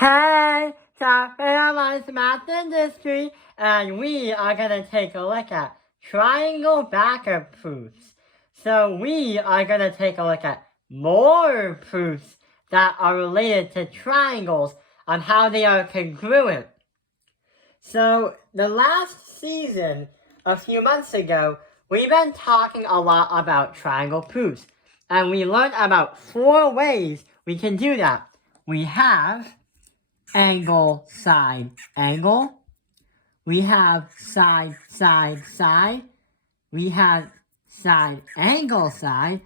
Hey, it's Fairline's Math Industry, and we are going to take a look at triangle backup proofs. So we are going to take a look at more proofs that are related to triangles on how they are congruent. So the last season, a few months ago, we've been talking a lot about triangle proofs, and we learned about 4 ways we can do that. We have angle, side, angle. We have side, side, side. We have side, angle, side.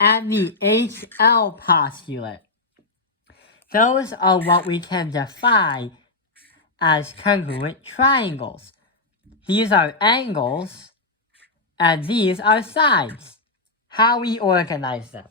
And the HL postulate. Those are what we can define as congruent triangles. These are angles, and these are sides. How we organize them.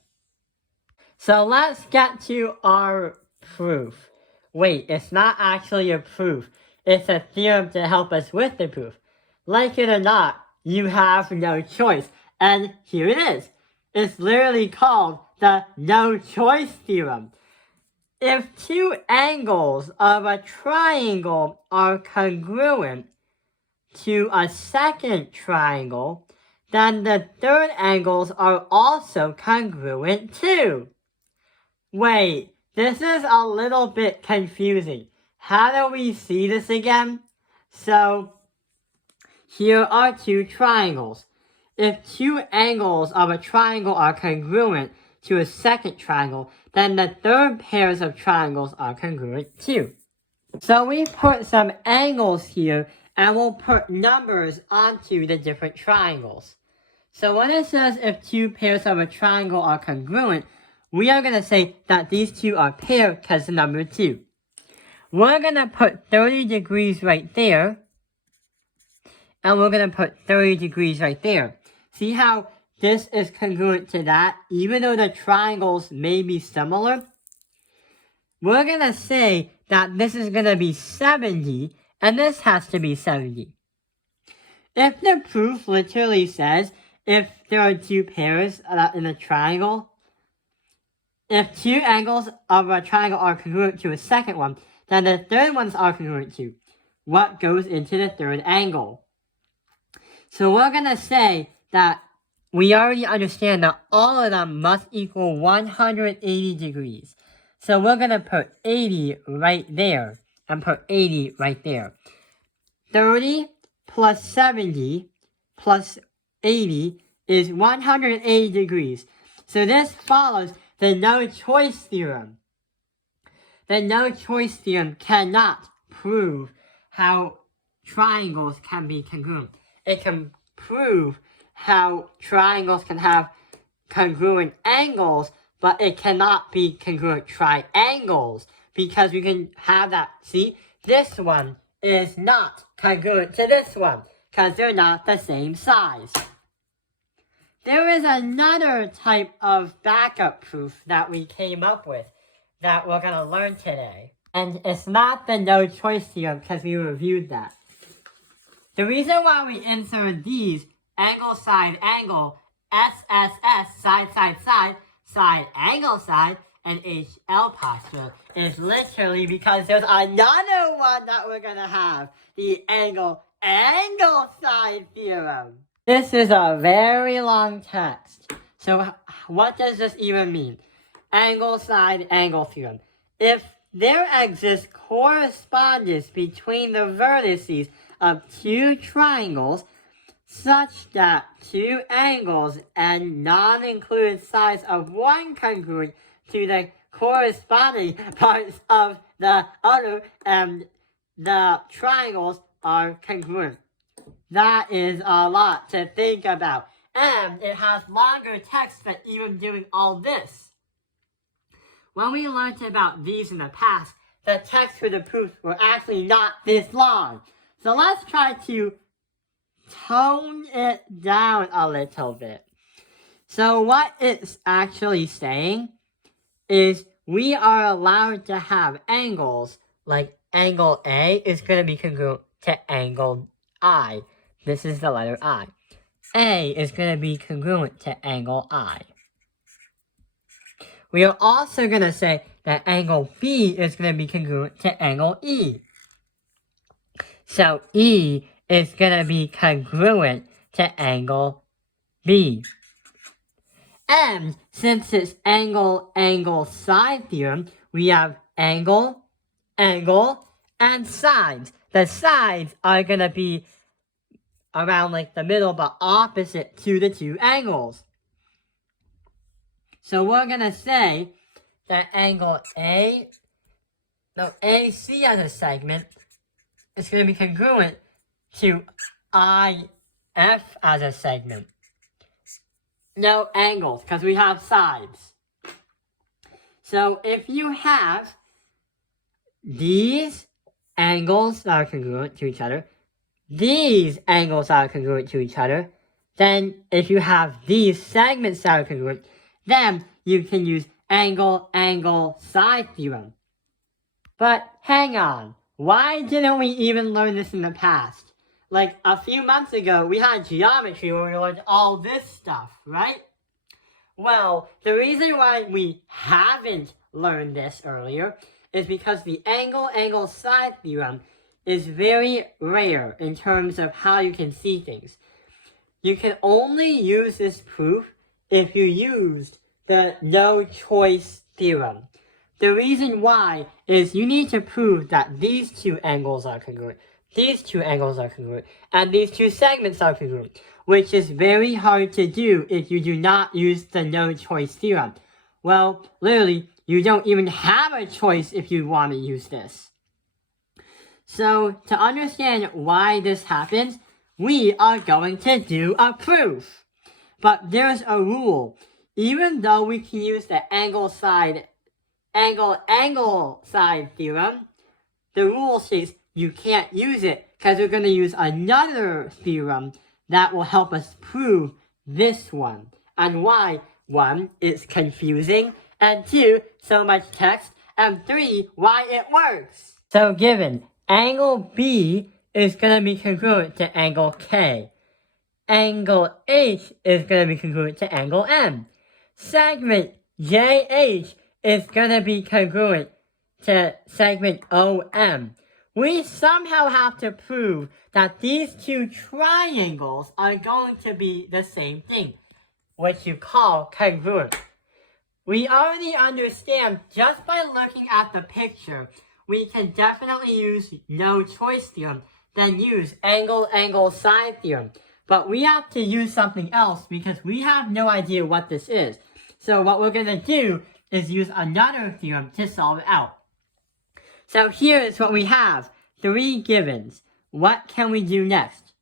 So let's get to our proof. Wait, it's not actually a proof. It's a theorem to help us with the proof. Like it or not, you have no choice. And here it is. It's literally called the no choice theorem. If 2 angles of a triangle are congruent to a second triangle, then the third angles are also congruent too. Wait, this is a little bit confusing. How do we see this again? So, here are 2 triangles. If 2 angles of a triangle are congruent to a second triangle, then the third pairs of triangles are congruent too. So we put some angles here, and we'll put numbers onto the different triangles. So when it says if 2 pairs of a triangle are congruent, we are going to say that these 2 are paired because the number 2. We're going to put 30 degrees right there. And we're going to put 30 degrees right there. See how this is congruent to that, even though the triangles may be similar? We're going to say that this is going to be 70, and this has to be 70. If the proof literally says if there are 2 pairs in a triangle, if 2 angles of a triangle are congruent to a second one, then the third ones are congruent to what goes into the third angle. So we're going to say that we already understand that all of them must equal 180 degrees. So we're going to put 80 right there and put 80 right there. 30 plus 70 plus 80 is 180 degrees. So this follows the no choice theorem. The no choice theorem cannot prove how triangles can be congruent. It can prove how triangles can have congruent angles, but it cannot be congruent triangles because we can have that. See, this one is not congruent to this one because they're not the same size. There is another type of backup proof that we came up with that we're going to learn today. And it's not the no choice theorem because we reviewed that. The reason why we insert these, angle, side, angle, SSS, side, side, side, side, angle, side, and HL postulate is literally because there's another one that we're going to have, the angle, angle side theorem. This is a very long text. So what does this even mean? Angle, side, angle theorem. If there exists correspondence between the vertices of 2 triangles such that 2 angles and non-included sides of one congruent to the corresponding parts of the other and the triangles are congruent. That is a lot to think about, and it has longer text than even doing all this. When we learned about these in the past, the text for the proofs were actually not this long. So let's try to tone it down a little bit. So what it's actually saying is we are allowed to have angles, like angle A is going to be congruent to angle I. This is the letter I. A is going to be congruent to angle I. We are also going to say that angle B is going to be congruent to angle E. So E is going to be congruent to angle B. And since it's angle, angle, side theorem, we have angle, angle, and sides. The sides are going to be around like the middle, but opposite to the two angles. So we're going to say that angle AC as a segment is going to be congruent to IF as a segment. No angles, because we have sides. So if you have these angles that are congruent to each other, these angles that are congruent to each other, then if you have these segments that are congruent, then you can use angle, angle, side theorem. But hang on, why didn't we even learn this in the past? Like a few months ago, we had geometry where we learned all this stuff, right? Well, the reason why we haven't learned this earlier is because the angle, angle, side theorem is very rare in terms of how you can see things. You can only use this proof if you used the no-choice theorem. The reason why is you need to prove that these two angles are congruent, these two angles are congruent, and these two segments are congruent, which is very hard to do if you do not use the no-choice theorem. Well, literally, you don't even have a choice if you want to use this. So, to understand why this happens, we are going to do a proof. But there's a rule. Even though we can use the angle angle side theorem, the rule says you can't use it because we're going to use another theorem that will help us prove this one. And why? 1, it's confusing, and 2, so much text, and 3, why it works. So given angle B is going to be congruent to angle K, angle H is going to be congruent to angle M, segment JH is going to be congruent to segment OM. We somehow have to prove that these two triangles are going to be the same thing, which you call congruent. We already understand just by looking at the picture, we can definitely use no-choice theorem, then use angle, angle, side theorem. But we have to use something else because we have no idea what this is. So what we're going to do is use another theorem to solve it out. So here is what we have. 3 givens. What can we do next?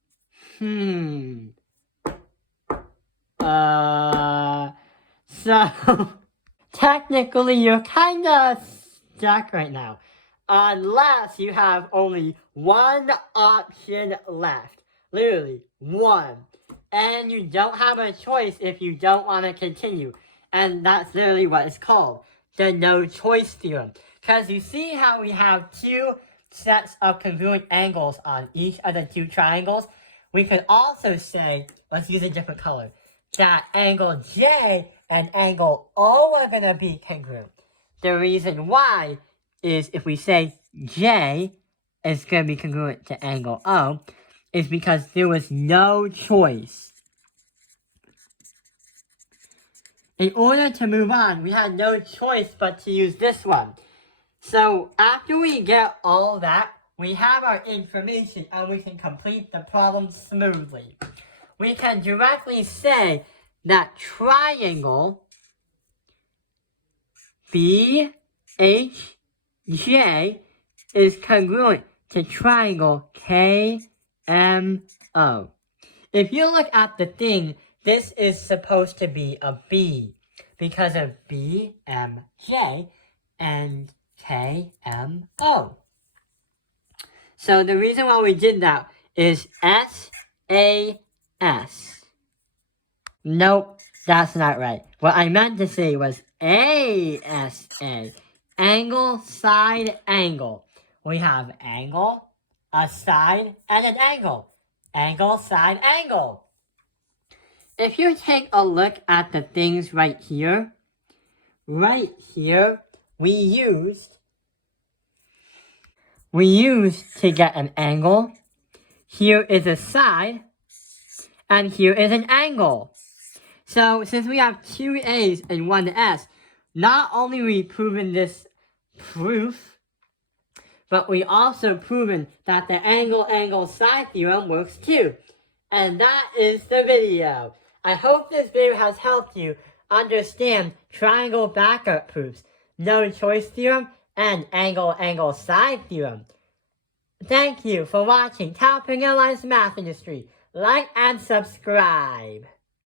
So technically you're kind of stuck right now. Unless you have only one option left. Literally, 1. And you don't have a choice if you don't want to continue. And that's literally what it's called. The no-choice theorem. Because you see how we have 2 sets of congruent angles on each of the 2 triangles? We could also say, let's use a different color, that angle J and angle O are going to be congruent. The reason why is if we say J is going to be congruent to angle O, is because there was no choice. In order to move on, we had no choice but to use this one. So after we get all that, we have our information and we can complete the problem smoothly. We can directly say that triangle BHJ is congruent to triangle KMO. If you look at the thing, this is supposed to be a B because of BMJ and KMO. So the reason why we did that is SAS. Nope, that's not right. What I meant to say was ASA. Angle, side, angle. We have angle, a side, and an angle. Angle, side, angle. If you take a look at the things right here, we used to get an angle. Here is a side, and here is an angle. So since we have 2 A's and 1 S, not only we proven this proof, but we also proven that the angle-angle side theorem works too. And that is the video. I hope this video has helped you understand triangle backup proofs, no choice theorem, and angle-angle side theorem. Thank you for watching Top Analyze Math Industry. Like and subscribe.